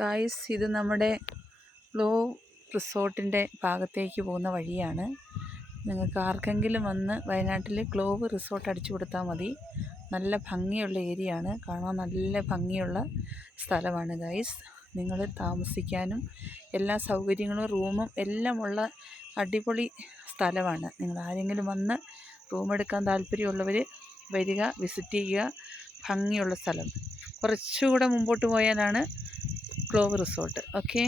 Guys, ഇത് നമ്മുടെ glove റിസോർട്ടിൻ്റെ ഭാഗത്തേക്ക് പോകുന്ന വഴിയാണ്. നിങ്ങൾക്ക് ആർക്കെങ്കിലും വന്ന് വയനാട്ടിൽ ഗ്ലോവ് റിസോർട്ട് അടിച്ചു കൊടുത്താൽ മതി. നല്ല ഭംഗിയുള്ള ഏരിയ ആണ്, കാണാൻ നല്ല ഭംഗിയുള്ള സ്ഥലമാണ് ഗായ്സ്. നിങ്ങൾ താമസിക്കാനും എല്ലാ സൗകര്യങ്ങളും റൂമും എല്ലാം ഉള്ള അടിപൊളി സ്ഥലമാണ്. നിങ്ങൾ ആരെങ്കിലും വന്ന് റൂം എടുക്കാൻ താല്പര്യമുള്ളവർ വരിക, വിസിറ്റ് ചെയ്യുക. ഭംഗിയുള്ള സ്ഥലം. കുറച്ചുകൂടെ മുമ്പോട്ട് പോയാലാണ് ഗ്ലോവ് റിസോർട്ട്. ഓക്കെ.